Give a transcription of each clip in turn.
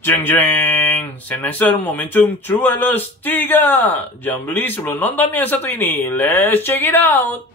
Jeng jeng, Sennheiser Momentum True Wireless 3. Jangan beli sebelum nonton yang satu ini. Let's check it out.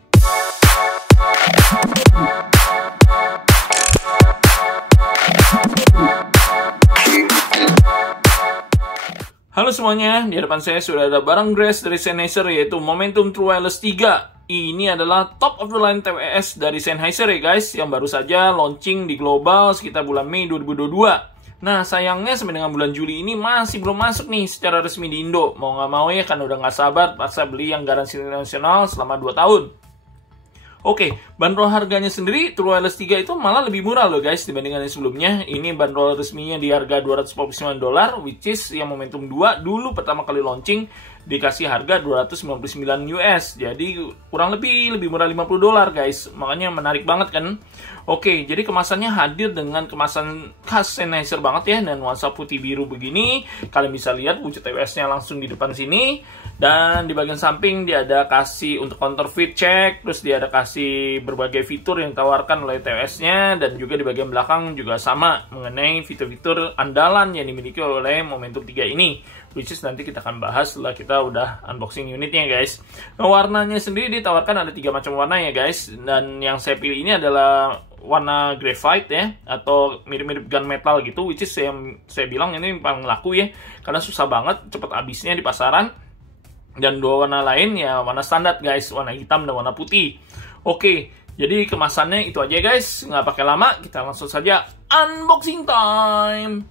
Halo semuanya, di depan saya sudah ada barang Grace dari Sennheiser, yaitu Momentum True Wireless 3. Ini adalah top of the line TWS dari Sennheiser ya guys, yang baru saja launching di global sekitar bulan Mei 2022. Nah, sayangnya sampai dengan bulan Juli ini masih belum masuk nih secara resmi di Indo. Mau nggak mau ya, kan udah nggak sabar paksa beli yang garansi nasional selama 2 tahun. Oke, bandrol harganya sendiri True Wireless 3 itu malah lebih murah loh guys dibandingkan yang sebelumnya. Ini bandrol resminya di harga $249, which is yang Momentum 2 dulu pertama kali launching dikasih harga $299 US. Jadi kurang lebih murah $50 guys. Makanya menarik banget kan. Oke, jadi kemasannya hadir dengan kemasan khas Sennheiser banget ya, dan nuansa putih biru begini. Kalian bisa lihat wujud TWS-nya langsung di depan sini. Dan di bagian samping dia ada kasih untuk counterfeit check, terus dia ada kasih berbagai fitur yang ditawarkan oleh TWS-nya, dan juga di bagian belakang juga sama mengenai fitur-fitur andalan yang dimiliki oleh Momentum 3 ini, which is nanti kita akan bahas setelah kita udah unboxing unitnya guys. Nah, warnanya sendiri ditawarkan ada 3 macam warna ya guys, dan yang saya pilih ini adalah warna graphite ya, atau mirip-mirip gunmetal gitu, which is saya bilang ini paling laku ya, karena susah banget cepet habisnya di pasaran. Dan 2 warna lain ya warna standar guys, warna hitam dan warna putih. Oke, jadi kemasannya itu aja guys, nggak pakai lama, kita langsung saja unboxing time.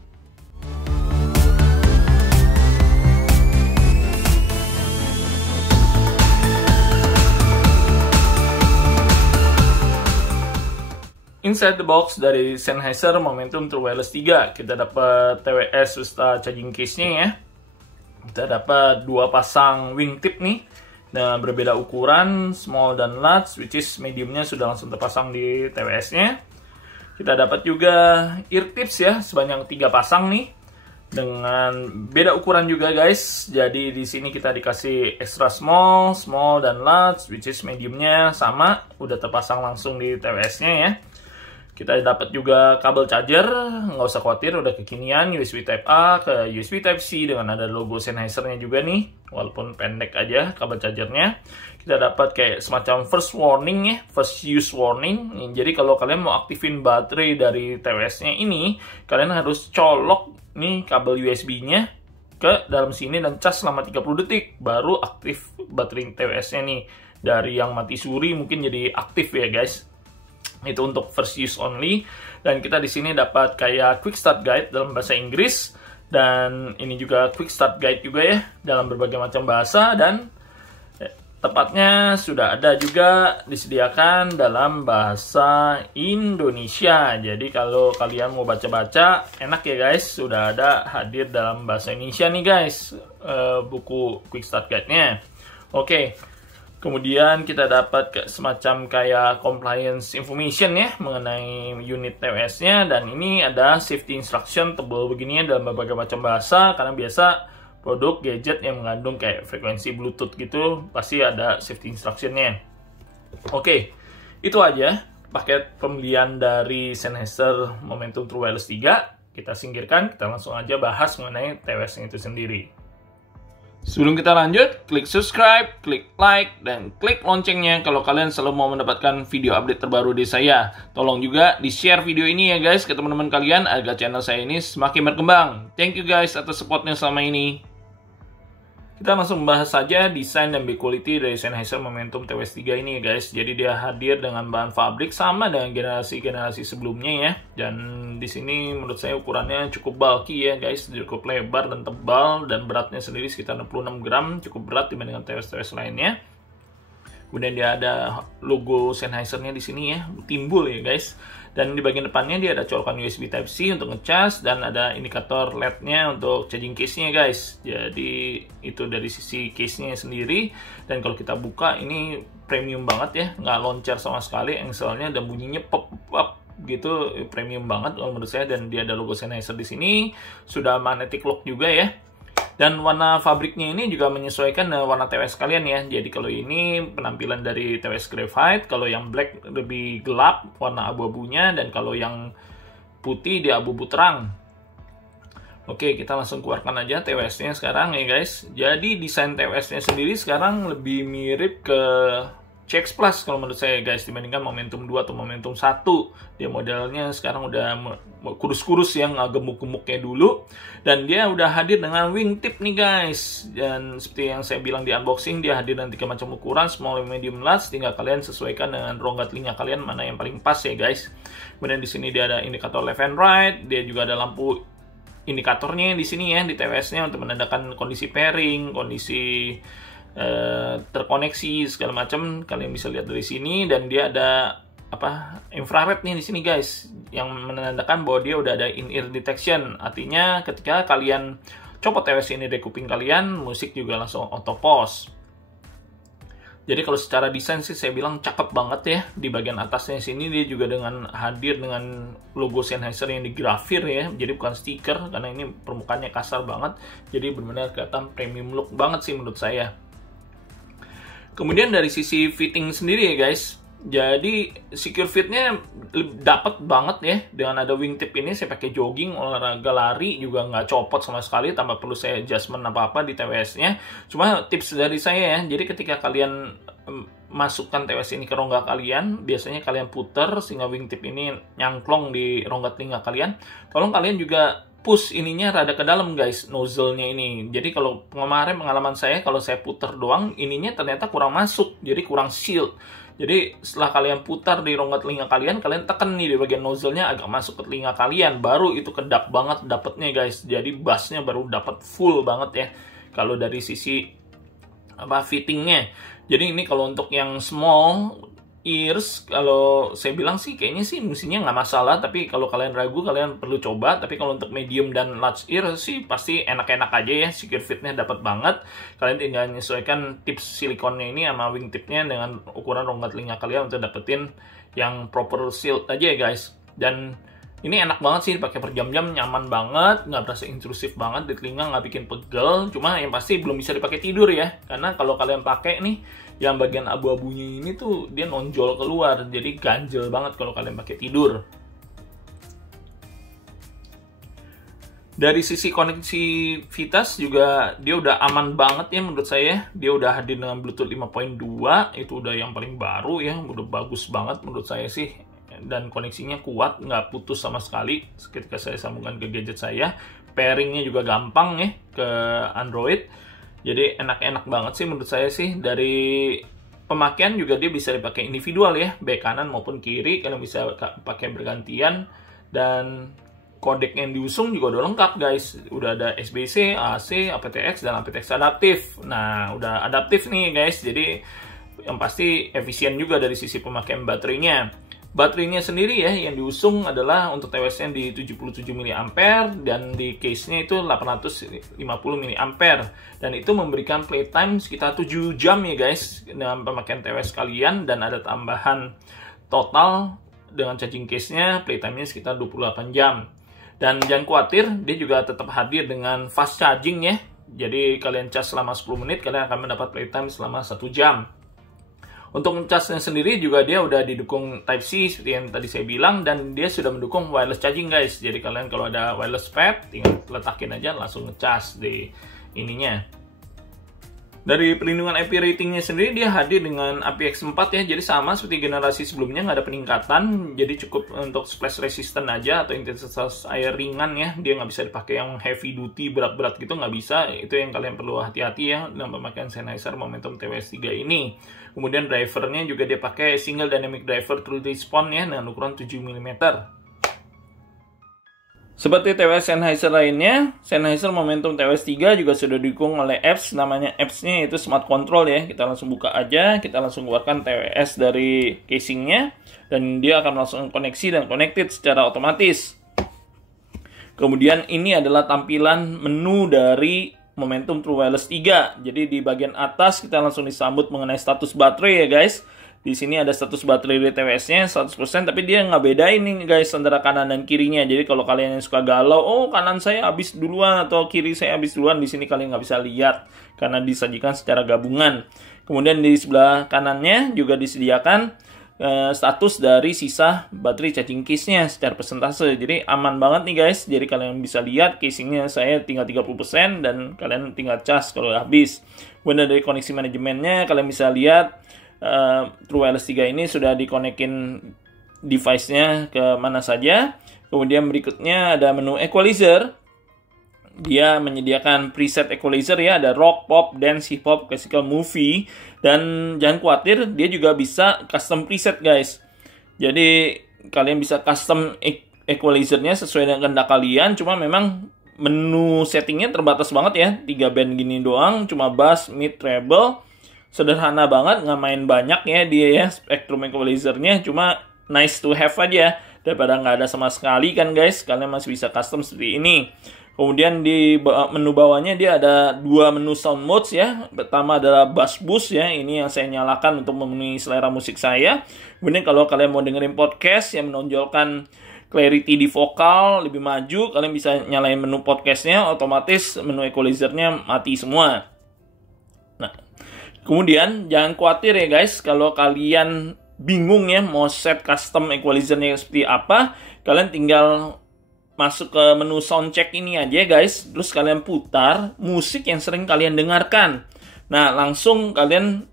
Inside the box dari Sennheiser Momentum True Wireless 3, kita dapat TWS serta charging case-nya ya. Kita dapat 2 pasang wingtip nih, dan berbeda ukuran, small dan large, which is mediumnya sudah langsung terpasang di TWS-nya. Kita dapat juga ear tips ya, sebanyak 3 pasang nih, dengan beda ukuran juga guys. Jadi di sini kita dikasih extra small, small dan large, which is mediumnya sama, udah terpasang langsung di TWS-nya ya. Kita dapat juga kabel charger, nggak usah khawatir, udah kekinian, USB Type A ke USB Type C dengan ada logo Sennheiser-nya juga nih, walaupun pendek aja kabel chargernya. Kita dapat kayak semacam first warning ya, first use warning. Jadi kalau kalian mau aktifin baterai dari TWS-nya ini, kalian harus colok nih kabel USB-nya ke dalam sini dan cas selama 30 detik, baru aktif baterai TWS-nya nih. Dari yang mati suri mungkin jadi aktif ya guys. Itu untuk first use only. Dan kita di sini dapat kayak quick start guide dalam bahasa Inggris, dan ini juga quick start guide juga ya dalam berbagai macam bahasa, dan tepatnya sudah ada juga disediakan dalam bahasa Indonesia. Jadi kalau kalian mau baca-baca enak ya guys, sudah ada hadir dalam bahasa Indonesia nih guys, buku quick start guide-nya. Oke. Kemudian kita dapat semacam kayak compliance information ya mengenai unit TWS-nya, dan ini ada safety instruction tebal begini dalam berbagai macam bahasa, karena biasa produk gadget yang mengandung kayak frekuensi Bluetooth gitu pasti ada safety instruction-nya. Oke, itu aja paket pembelian dari Sennheiser Momentum True Wireless 3. Kita singkirkan, kita langsung aja bahas mengenai TWS itu sendiri. Sebelum kita lanjut, klik subscribe, klik like, dan klik loncengnya kalau kalian selalu mau mendapatkan video update terbaru dari saya. Tolong juga di-share video ini ya guys ke teman-teman kalian agar channel saya ini semakin berkembang. Thank you guys atas supportnya selama ini. Kita langsung membahas saja desain dan build quality dari Sennheiser Momentum TWS 3 ini ya guys. Jadi dia hadir dengan bahan fabrik sama dengan generasi-generasi sebelumnya ya. Dan di sini menurut saya ukurannya cukup bulky ya guys, cukup lebar dan tebal, dan beratnya sendiri sekitar 66 gram, cukup berat dibandingkan TWS-TWS lainnya. Kemudian dia ada logo Sennheiser-nya di sini ya, timbul ya guys. Dan di bagian depannya dia ada colokan USB Type-C untuk ngecas, dan ada indikator LED-nya untuk charging case-nya guys. Jadi itu dari sisi case-nya sendiri. Dan kalau kita buka ini premium banget ya, nggak loncat sama sekali engselnya, dan bunyinya pop-pop gitu, premium banget menurut saya. Dan dia ada logo Sennheiser di sini, sudah magnetic lock juga ya. Dan warna fabriknya ini juga menyesuaikan dengan warna TWS kalian ya. Jadi kalau ini penampilan dari TWS Graphite, kalau yang black lebih gelap warna abu-abunya, dan kalau yang putih dia abu-abu terang. Oke, kita langsung keluarkan aja TWS-nya sekarang ya guys. Jadi desain TWS-nya sendiri sekarang lebih mirip ke CX Plus kalau menurut saya guys, dibandingkan Momentum 2 atau Momentum 1. Dia modelnya sekarang udah kurus-kurus yang gemuk-gemuk kayak dulu. Dan dia udah hadir dengan wingtip nih guys. Dan seperti yang saya bilang di unboxing, dia hadir dengan 3 macam ukuran, small, medium, large. Tinggal kalian sesuaikan dengan rongga telinga kalian mana yang paling pas ya guys. Kemudian di sini dia ada indikator left and right, dia juga ada lampu indikatornya di sini ya, di TWS-nya untuk menandakan kondisi pairing, kondisi terkoneksi segala macam. Kalian bisa lihat dari sini, dan dia ada infrared nih di sini guys, yang menandakan bahwa dia udah ada in-ear detection. Artinya ketika kalian copot TWS ini dari kuping kalian, musik juga langsung auto pause. Jadi kalau secara desain sih saya bilang cakep banget ya. Di bagian atasnya sini dia juga hadir dengan logo Sennheiser yang digrafir ya. Jadi bukan stiker, karena ini permukaannya kasar banget. Jadi benar-benar kelihatan premium look banget sih menurut saya. Kemudian dari sisi fitting sendiri ya guys. Jadi secure fit-nya dapat banget ya. Dengan ada wingtip ini saya pakai jogging, olahraga lari juga nggak copot sama sekali, tanpa perlu saya adjustment apa-apa di TWS-nya. Cuma tips dari saya ya, jadi ketika kalian masukkan TWS ini ke rongga kalian, biasanya kalian putar sehingga wingtip ini nyangklong di rongga telinga kalian. Tolong kalian juga push ininya rada ke dalam guys, nozzle-nya ini. Jadi kalau kemarin pengalaman saya, kalau saya putar doang, ininya ternyata kurang masuk, jadi kurang seal. Jadi setelah kalian putar di rongga telinga kalian, kalian tekan nih di bagian nozzle-nya agak masuk ke telinga kalian, baru itu kedap banget dapetnya guys. Jadi bass-nya baru dapat full banget ya. Kalau dari sisi fittingnya. Jadi ini kalau untuk yang small ears, kalau saya bilang sih kayaknya sih mesinnya nggak masalah, tapi kalau kalian ragu kalian perlu coba. Tapi kalau untuk medium dan large ear sih pasti enak-enak aja ya, secure fitnya dapat banget. Kalian tinggal menyesuaikan tips silikonnya ini sama wingtipnya dengan ukuran rongga telinga kalian untuk dapetin yang proper seal aja ya guys. Dan ini enak banget sih, pakai per jam-jam, nyaman banget, nggak berasa intrusif banget di telinga, nggak bikin pegel. Cuma yang pasti belum bisa dipakai tidur ya, karena kalau kalian pakai nih, yang bagian abu-abunya ini tuh dia nonjol keluar, jadi ganjel banget kalau kalian pakai tidur. Dari sisi konektivitas juga dia udah aman banget ya menurut saya. Dia udah hadir dengan Bluetooth 5.2, itu udah yang paling baru ya, udah bagus banget menurut saya sih. Dan koneksinya kuat, nggak putus sama sekali ketika saya sambungkan ke gadget saya. Pairingnya juga gampang ya ke Android. Jadi enak-enak banget sih menurut saya sih. Dari pemakaian juga dia bisa dipakai individual ya, baik kanan maupun kiri. Kalian bisa pakai bergantian. Dan kodek yang diusung juga udah lengkap guys. Udah ada SBC, AC, aptX, dan aptX adaptif. Nah udah adaptif nih guys, jadi yang pasti efisien juga dari sisi pemakaian baterainya. Baterainya sendiri ya yang diusung adalah untuk TWS-nya di 77 mAh dan di case-nya itu 850 mAh, dan itu memberikan playtime sekitar 7 jam ya guys dengan pemakaian TWS kalian. Dan ada tambahan total dengan charging case-nya, playtime-nya sekitar 28 jam. Dan jangan khawatir, dia juga tetap hadir dengan fast charging ya. Jadi kalian charge selama 10 menit, kalian akan mendapat playtime selama 1 jam. Untuk charge-nya sendiri juga dia udah didukung Type-C seperti yang tadi saya bilang, dan dia sudah mendukung wireless charging guys. Jadi kalian kalau ada wireless pad tinggal letakin aja langsung nge-charge di ininya. Dari perlindungan IP ratingnya sendiri dia hadir dengan IPX4 ya, jadi sama seperti generasi sebelumnya, nggak ada peningkatan. Jadi cukup untuk splash resistant aja atau intensitas air ringan ya. Dia nggak bisa dipakai yang heavy duty berat-berat gitu, nggak bisa. Itu yang kalian perlu hati-hati ya dalam pemakaian Sennheiser Momentum TWS 3 ini. Kemudian drivernya juga dia pakai single dynamic driver true response ya dengan ukuran 7 mm. Seperti TWS Sennheiser lainnya, Sennheiser Momentum TWS 3 juga sudah didukung oleh apps, namanya apps-nya itu Smart Control ya. Kita langsung buka aja, kita langsung keluarkan TWS dari casingnya, dan dia akan langsung koneksi dan connected secara otomatis. Kemudian ini adalah tampilan menu dari Momentum True Wireless 3. Jadi di bagian atas kita langsung disambut mengenai status baterai ya guys. Di sini ada status baterai dari TWS-nya 100%, tapi dia nggak bedain nih guys antara kanan dan kirinya. Jadi kalau kalian yang suka galau, oh kanan saya habis duluan atau kiri saya habis duluan, di sini kalian nggak bisa lihat karena disajikan secara gabungan. Kemudian di sebelah kanannya juga disediakan status dari sisa baterai charging case-nya secara persentase. Jadi aman banget nih guys. Jadi kalian bisa lihat casingnya saya tinggal 30% dan kalian tinggal cas kalau udah habis. Kemudian dari koneksi manajemennya kalian bisa lihat True Wireless 3 ini sudah dikonekin device-nya ke mana saja. Kemudian berikutnya ada menu equalizer. Dia menyediakan preset equalizer ya, ada rock, pop, dance, hip hop, classical, movie, dan jangan khawatir dia juga bisa custom preset guys. Jadi kalian bisa custom equalizernya sesuai dengan kehendak kalian, cuma memang menu settingnya terbatas banget ya, 3 band gini doang, cuma bass, mid, treble, sederhana banget, nggak main banyak ya dia ya spektrum equalizernya, cuma nice to have aja daripada nggak ada sama sekali kan guys. Kalian masih bisa custom seperti ini. Kemudian di menu bawahnya dia ada 2 menu sound modes ya. Pertama adalah bass boost ya. Ini yang saya nyalakan untuk memenuhi selera musik saya. Kemudian kalau kalian mau dengerin podcast yang menonjolkan clarity di vokal lebih maju, kalian bisa nyalain menu podcastnya, otomatis menu equalizernya mati semua. Nah, kemudian jangan khawatir ya guys, kalau kalian bingung ya mau set custom equalizernya seperti apa, kalian tinggal masuk ke menu soundcheck ini aja guys, terus kalian putar musik yang sering kalian dengarkan. Nah, langsung kalian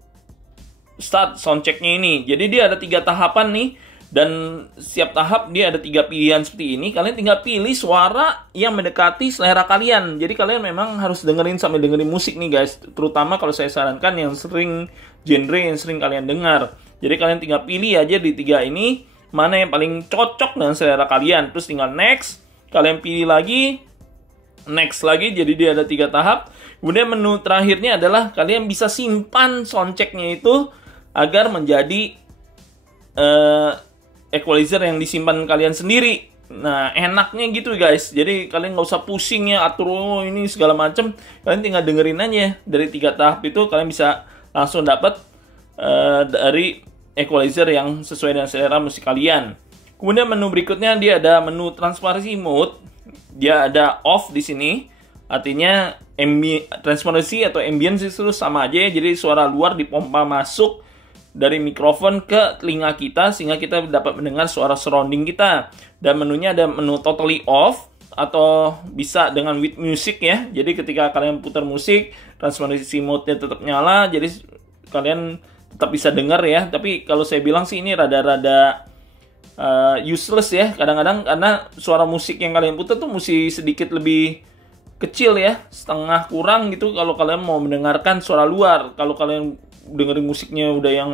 start soundchecknya ini. Jadi dia ada 3 tahapan nih, dan setiap tahap dia ada 3 pilihan seperti ini. Kalian tinggal pilih suara yang mendekati selera kalian. Jadi kalian memang harus dengerin sambil dengerin musik nih guys, terutama kalau saya sarankan yang sering genre yang sering kalian dengar. Jadi kalian tinggal pilih aja di 3 ini mana yang paling cocok dengan selera kalian, terus tinggal next. Kalian pilih lagi, next lagi, jadi dia ada 3 tahap. Kemudian menu terakhirnya adalah kalian bisa simpan soundchecknya itu agar menjadi equalizer yang disimpan kalian sendiri. Nah, enaknya gitu guys. Jadi kalian nggak usah pusing ya, atur ini segala macem. Kalian tinggal dengerin aja. Dari 3 tahap itu kalian bisa langsung dapat dari equalizer yang sesuai dengan selera musik kalian. Kemudian menu berikutnya dia ada menu transparency mode. Dia ada off di sini. Artinya transparency atau ambience itu sama aja ya. Jadi suara luar dipompa masuk dari mikrofon ke telinga kita sehingga kita dapat mendengar suara surrounding kita. Dan menunya ada menu totally off atau bisa dengan with music ya. Jadi ketika kalian putar musik, transparency mode-nya tetap nyala. Jadi kalian tetap bisa dengar ya. Tapi kalau saya bilang sih ini rada-rada useless ya kadang-kadang, karena suara musik yang kalian putar tuh mesti sedikit lebih kecil ya, setengah kurang gitu kalau kalian mau mendengarkan suara luar. Kalau kalian dengerin musiknya udah yang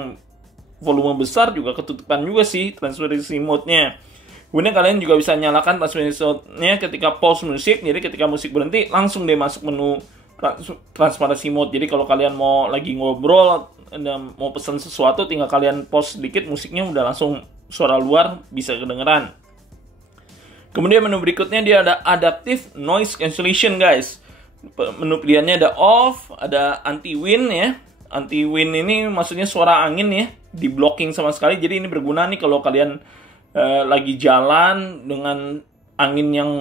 volume besar juga ketutupan juga sih transparency mode-nya. Kemudian kalian juga bisa nyalakan transparency mode-nya ketika pause musik. Jadi ketika musik berhenti langsung deh masuk menu transparency mode. Jadi kalau kalian mau lagi ngobrol dan mau pesan sesuatu, tinggal kalian pause sedikit, musiknya udah langsung suara luar bisa kedengeran. Kemudian menu berikutnya dia ada adaptive noise cancellation guys. Menu pilihannya ada off, ada anti-wind ya. Anti-wind ini maksudnya suara angin ya, di blocking sama sekali. Jadi ini berguna nih kalau kalian lagi jalan dengan angin yang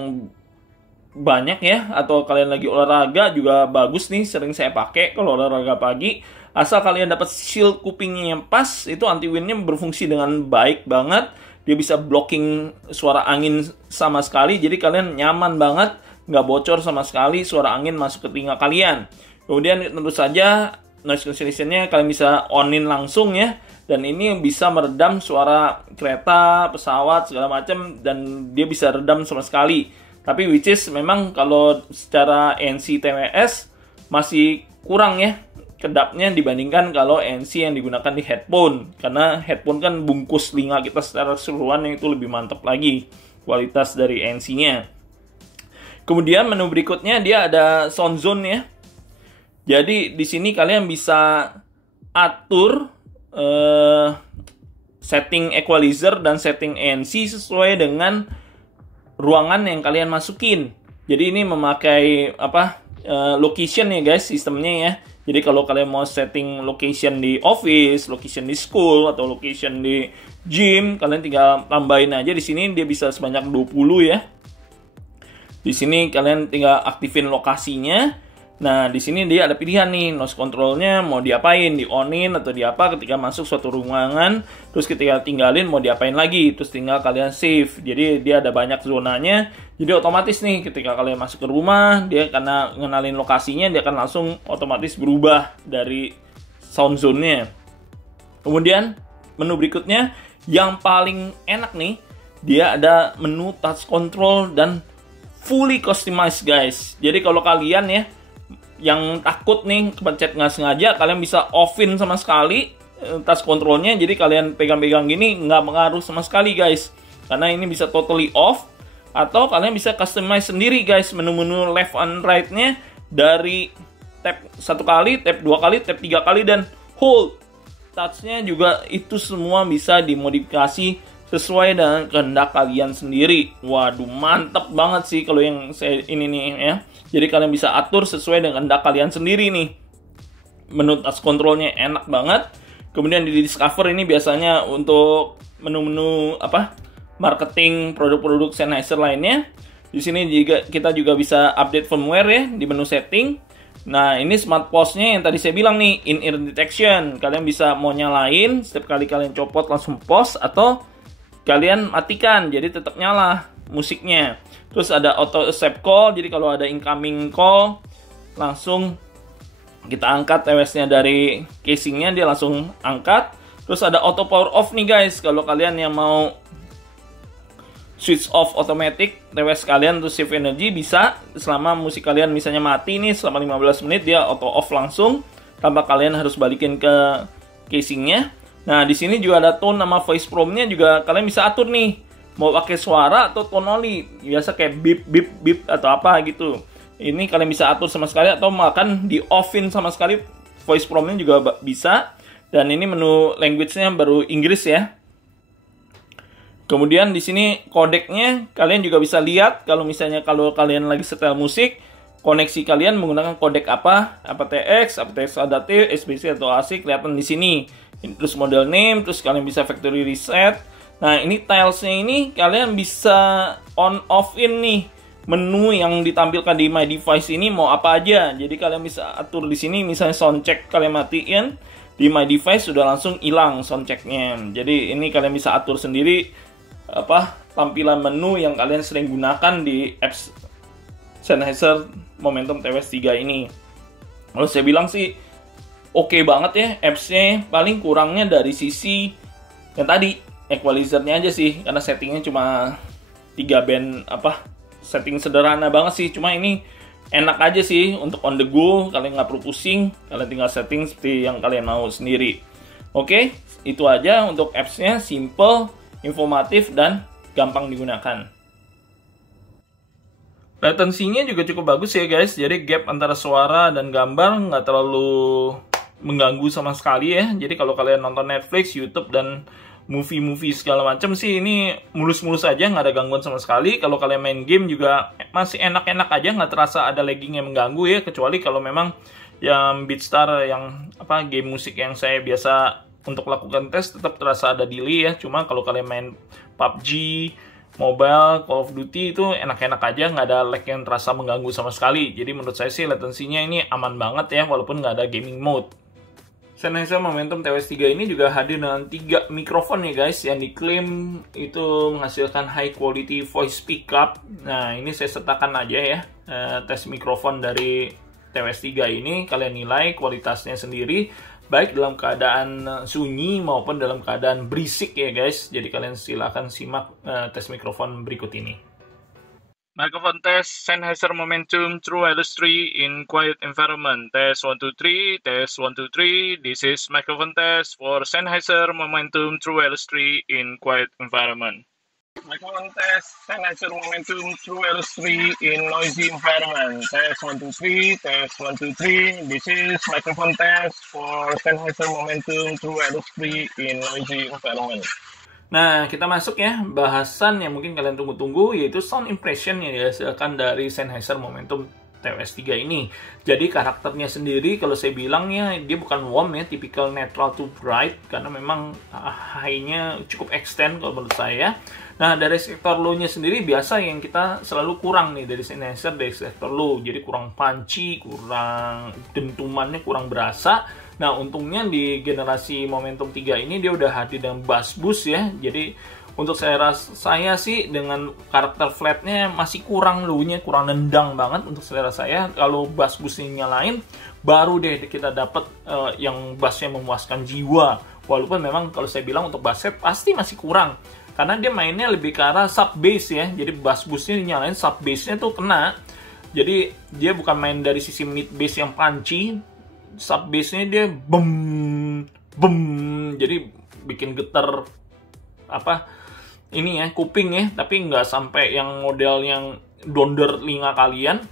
banyak ya, atau kalian lagi olahraga juga bagus nih, sering saya pakai kalau olahraga pagi. Asal kalian dapat shield kupingnya yang pas, itu anti-windnya berfungsi dengan baik banget. Dia bisa blocking suara angin sama sekali, jadi kalian nyaman banget, nggak bocor sama sekali suara angin masuk ke telinga kalian. Kemudian tentu saja noise cancellation-nya kalian bisa on-in langsung ya, dan ini bisa meredam suara kereta, pesawat, segala macam, dan dia bisa redam sama sekali. Tapi which is memang kalau secara ANC TWS masih kurang ya kedapnya dibandingkan kalau ANC yang digunakan di headphone, karena headphone kan bungkus telinga kita secara keseluruhan yang itu lebih mantap lagi kualitas dari ANC-nya. Kemudian menu berikutnya dia ada sound zone ya. Jadi di sini kalian bisa atur setting equalizer dan setting ANC sesuai dengan ruangan yang kalian masukin. Jadi ini memakai location ya guys, sistemnya ya. Jadi kalau kalian mau setting location di office, location di school, atau location di gym, kalian tinggal tambahin aja di sini. Dia bisa sebanyak 20 ya. Di sini kalian tinggal aktifin lokasinya. Nah, di sini dia ada pilihan nih, noise controlnya mau diapain, di-on-in atau diapa ketika masuk suatu ruangan, terus ketika tinggalin mau diapain lagi, terus tinggal kalian save. Jadi dia ada banyak zonanya, jadi otomatis nih ketika kalian masuk ke rumah, dia karena ngenalin lokasinya, dia akan langsung otomatis berubah dari sound zone-nya. Kemudian menu berikutnya yang paling enak nih, dia ada menu touch control dan fully customized guys. Jadi kalau kalian ya yang takut nih kepencet nggak sengaja, kalian bisa off-in sama sekali touch controlnya. Jadi kalian pegang-pegang gini nggak mengaruh sama sekali guys, karena ini bisa totally off. Atau kalian bisa customize sendiri guys menu-menu left and right-nya dari tap 1 kali, tap 2 kali, tap 3 kali, dan hold. Touch-nya juga itu semua bisa dimodifikasi sesuai dengan kehendak kalian sendiri. Waduh, mantep banget sih kalau yang saya ini nih ya. Jadi kalian bisa atur sesuai dengan kehendak kalian sendiri nih. Menu touch controlnya enak banget. Kemudian di Discover ini biasanya untuk menu-menu marketing produk-produk Sennheiser lainnya. Di sini juga kita juga bisa update firmware ya di menu setting. Nah, ini smart pause-nya yang tadi saya bilang nih, in-ear detection. Kalian bisa mau nyalain, setiap kali kalian copot langsung pause, atau kalian matikan, jadi tetap nyala musiknya. Terus ada auto accept call, jadi kalau ada incoming call, langsung kita angkat TWS-nya dari casingnya, dia langsung angkat. Terus ada auto power off nih guys, kalau kalian yang mau switch off automatic TWS kalian untuk save energy, bisa selama musik kalian misalnya mati nih selama 15 menit, dia auto off langsung tanpa kalian harus balikin ke casingnya. Nah, di sini juga ada tone sama voice prompt-nya juga kalian bisa atur nih, mau pakai suara atau tone only, biasa kayak beep beep beep atau apa gitu. Ini kalian bisa atur sama sekali, atau makan di off-in sama sekali. Voice prompt-nya juga bisa. Dan ini menu language-nya baru Inggris ya. Kemudian di sini kodeknya kalian juga bisa lihat, kalau misalnya kalau kalian lagi setel musik, koneksi kalian menggunakan kodek apa TX, apa TX adaptif, SBC atau AC, kelihatan di sini. Terus model name, terus kalian bisa factory reset. Nah, ini tilesnya ini kalian bisa on off in nih. Menu yang ditampilkan di My Device ini mau apa aja. Jadi kalian bisa atur di sini, misalnya sound check kalian matiin, di My Device sudah langsung hilang sound checknya. Jadi ini kalian bisa atur sendiri tampilan menu yang kalian sering gunakan di apps Sennheiser Momentum TWS 3 ini. Kalau saya bilang sih oke banget ya apps-nya. Paling kurangnya dari sisi yang tadi equalizer-nya aja sih, karena settingnya cuma 3 band setting sederhana banget sih. Cuma ini enak aja sih untuk on the go, kalian nggak perlu pusing, kalian tinggal setting seperti yang kalian mau sendiri. Oke, itu aja untuk apps-nya, simple, informatif, dan gampang digunakan. Latensinya juga cukup bagus ya guys, jadi gap antara suara dan gambar nggak terlalu mengganggu sama sekali ya. Jadi kalau kalian nonton Netflix, YouTube, dan movie-movie segala macam sih, ini mulus-mulus aja, nggak ada gangguan sama sekali. Kalau kalian main game juga masih enak-enak aja, nggak terasa ada lagging yang mengganggu ya, kecuali kalau memang yang Beatstar, yang game musik yang saya biasa untuk lakukan tes, tetap terasa ada delay ya. Cuma kalau kalian main PUBG, Mobile, Call of Duty, itu enak-enak aja, nggak ada lag yang terasa mengganggu sama sekali. Jadi menurut saya sih latensinya ini aman banget ya, walaupun nggak ada gaming mode. Sennheiser Momentum TWS 3 ini juga hadir dengan 3 mikrofon ya guys, yang diklaim itu menghasilkan high quality voice pickup. Nah, ini saya sertakan aja ya tes mikrofon dari TWS 3 ini, kalian nilai kualitasnya sendiri, baik dalam keadaan sunyi maupun dalam keadaan berisik ya guys. Jadi kalian silakan simak tes mikrofon berikut ini. Microphone test Sennheiser Momentum True Wireless 3 in quiet environment. Test 1 2 3, test 1 2 3. This is microphone test for Sennheiser Momentum True Wireless 3 in quiet environment. Microphone test Sennheiser Momentum True Wireless 3 in noisy environment. Test 1 2 3, test 1 2 3. This is microphone test for Sennheiser Momentum True Wireless 3 in noisy environment. Nah, kita masuk ya, bahasan yang mungkin kalian tunggu-tunggu, yaitu sound impression yang dihasilkan dari Sennheiser Momentum TWS 3 ini. Jadi karakternya sendiri, kalau saya bilangnya, dia bukan warm ya, typical neutral to bright, karena memang high-nya cukup extend kalau menurut saya. Nah, dari sektor low-nya sendiri biasa yang kita selalu kurang nih dari Sennheiser, dari sektor low. Jadi kurang punchy, kurang dentumannya kurang berasa. Nah, untungnya di generasi Momentum 3 ini dia udah hadir dengan bass boost ya. Jadi untuk saya sih dengan karakter flatnya masih kurang low-nya, kurang nendang banget untuk selera saya. Kalau bass boostnya nyalain, baru deh kita dapat yang bassnya memuaskan jiwa. Walaupun memang kalau saya bilang untuk bass set pasti masih kurang. Karena dia mainnya lebih ke arah sub bass ya. Jadi bass boostnya dinyalain, sub bassnya tuh kena. Jadi dia bukan main dari sisi mid bass yang punchy. Sub bassnya dia bem bem. Jadi bikin getar apa ini ya kuping ya. Tapi nggak sampai yang model yang donder telinga kalian.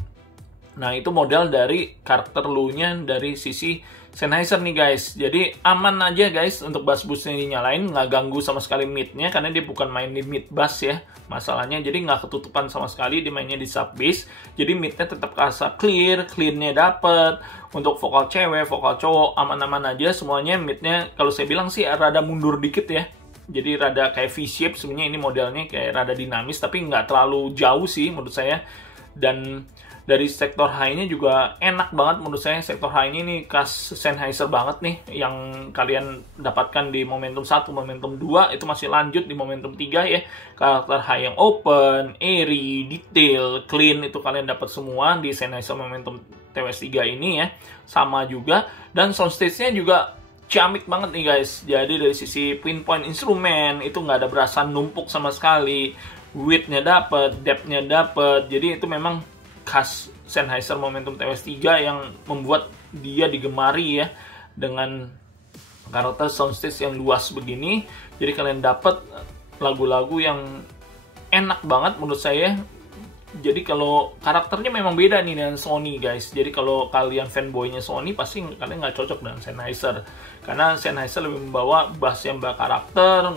Nah itu model dari karakter low-nya dari sisi Sennheiser nih guys. Jadi aman aja guys untuk bass boostnya dinyalain, nggak ganggu sama sekali mid-nya karena dia bukan main di mid bass ya masalahnya. Jadi nggak ketutupan sama sekali, dia mainnya di sub bass. Jadi mid-nya tetap kerasa clear-nya dapet. Untuk vokal cewek, vokal cowok aman-aman aja semuanya. Mid-nya kalau saya bilang sih rada mundur dikit ya. Jadi rada kayak V-shape sebenarnya ini modelnya kayak rada dinamis tapi nggak terlalu jauh sih menurut saya. Dan dari sektor high-nya juga enak banget menurut saya. Sektor high ini khas Sennheiser banget nih. Yang kalian dapatkan di Momentum 1, Momentum 2 itu masih lanjut di Momentum 3 ya. Karakter high yang open, airy, detail, clean itu kalian dapat semua di Sennheiser Momentum TWS 3 ini ya. Sama juga. Dan soundstage-nya juga ciamik banget nih guys. Jadi dari sisi pinpoint instrumen itu nggak ada berasa numpuk sama sekali. Width-nya dapet, depth-nya dapet. Jadi itu memang khas Sennheiser Momentum TWS 3 yang membuat dia digemari ya dengan karakter soundstage yang luas begini. Jadi kalian dapat lagu-lagu yang enak banget menurut saya. Jadi kalau karakternya memang beda nih dengan Sony guys. Jadi kalau kalian fanboynya Sony pasti kalian nggak cocok dengan Sennheiser. Karena Sennheiser lebih membawa bass yang berkarakter.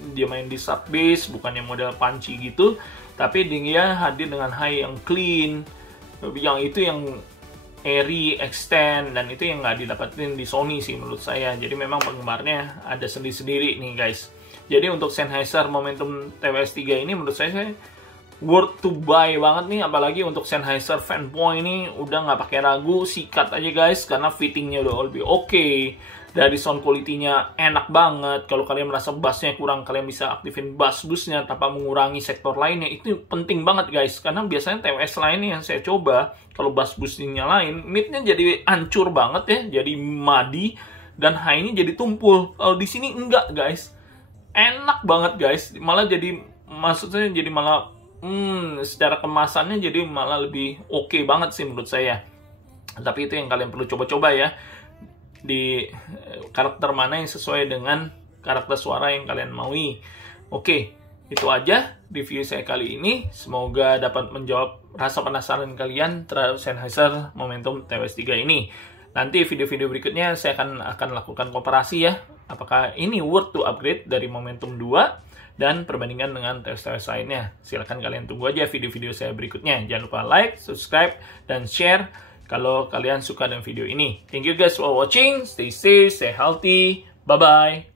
Dia main di sub bass, bukan yang model punchy gitu. Tapi dia hadir dengan high yang clean, yang itu yang airy, extend, dan itu yang nggak didapatin di Sony sih menurut saya. Jadi memang penggemarnya ada sendiri-sendiri nih guys. Jadi untuk Sennheiser Momentum TWS 3 ini menurut saya worth to buy banget nih. Apalagi untuk Sennheiser fanboy ini udah nggak pakai ragu, sikat aja guys. Karena fittingnya udah lebih oke. Dari sound quality-nya enak banget. Kalau kalian merasa bassnya kurang, kalian bisa aktifin bass boost-nya tanpa mengurangi sektor lainnya. Itu penting banget guys. Karena biasanya TWS lainnya yang saya coba, kalau bass boost-nya lain, mid-nya jadi hancur banget ya. Jadi muddy. Dan high-nya jadi tumpul. Kalau di sini enggak guys. Enak banget guys. Malah jadi, maksudnya jadi malah, secara kemasannya jadi malah lebih oke banget sih menurut saya. Tapi itu yang kalian perlu coba-coba ya. Di karakter mana yang sesuai dengan karakter suara yang kalian maui. Oke, itu aja review saya kali ini. Semoga dapat menjawab rasa penasaran kalian terhadap Sennheiser Momentum TWS 3 ini. Nanti video-video berikutnya saya akan lakukan komparasi ya. Apakah ini worth to upgrade dari Momentum 2 dan perbandingan dengan TWS lainnya. Silahkan kalian tunggu aja video-video saya berikutnya. Jangan lupa like, subscribe, dan share kalau kalian suka dengan video ini. Thank you guys for watching. Stay safe, stay healthy. Bye-bye.